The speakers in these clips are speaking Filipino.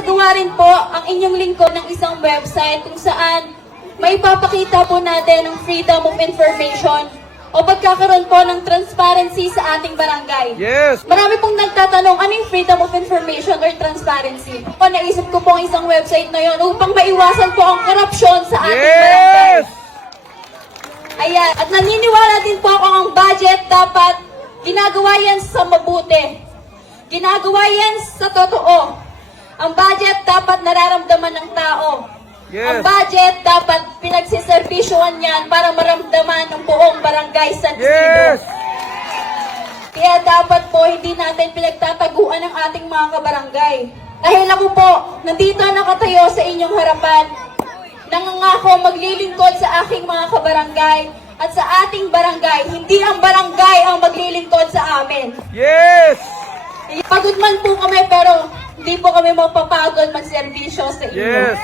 Magsasagawa rin po ang inyong lingkod ng isang website kung saan may ipapakita po natin ang freedom of information o pagkakaroon po ng transparency sa ating barangay. Yes! Marami pong nagtatanong, ano yung freedom of information or transparency? Naisip ko po ang isang website na yon upang maiwasan po ang korupsyon sa ating barangay. Yes! Ayan, at naniniwala din po ako ang budget dapat ginagawa yan sa mabuti. Ginagawa yan sa totoo. Ang budget dapat nararamdaman ng tao. Ang Yes! budget dapat pinagsiservisyohan yan para maramdaman ng buong barangay San Isidro. Yes! Kaya dapat po hindi natin pinagtataguan ang ating mga kabarangay. Dahil ako po, nandito nakatayo sa inyong harapan, nangangako maglilingkod sa aking mga kabarangay at sa ating barangay. Hindi ang barangay ang maglilingkod sa amin. Yes! Pagod man po kami pero hindi po kami mapapagod magserbisyo sa inyo. Yes!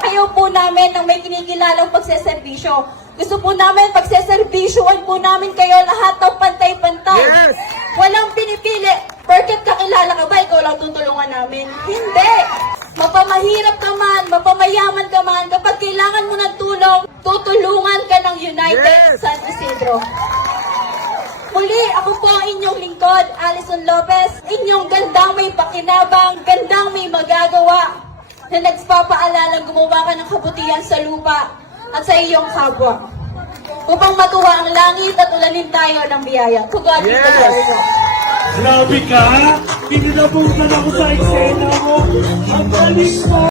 Ayaw po namin ng may kinikilalang pagseserbisyo. Gusto po namin pagseservisyoan po namin kayo lahat ng pantay-pantay. Yes! Walang pinipili. Porket kakilala ka ba, ikaw lang tutulungan namin? Hindi! Mapamahirap ka man, mapamayaman ka man, kapag kailangan mo ng tulong, tutulungan ka ng United Yes! San Isidro. Muli, ako po ang inyong lingkod, Alison Lopez, inyong gandang may pakinabang, gandang may magagawa, na nagpapaalang gumawa ka ng kabutihan sa lupa at sa iyong kapwa. Upang matuwa ang langit at ulanin tayo ng biyaya. To God be the Yes! glory. Grabe ka! Pininabutan ako sa eksena mo! Ang galing mo!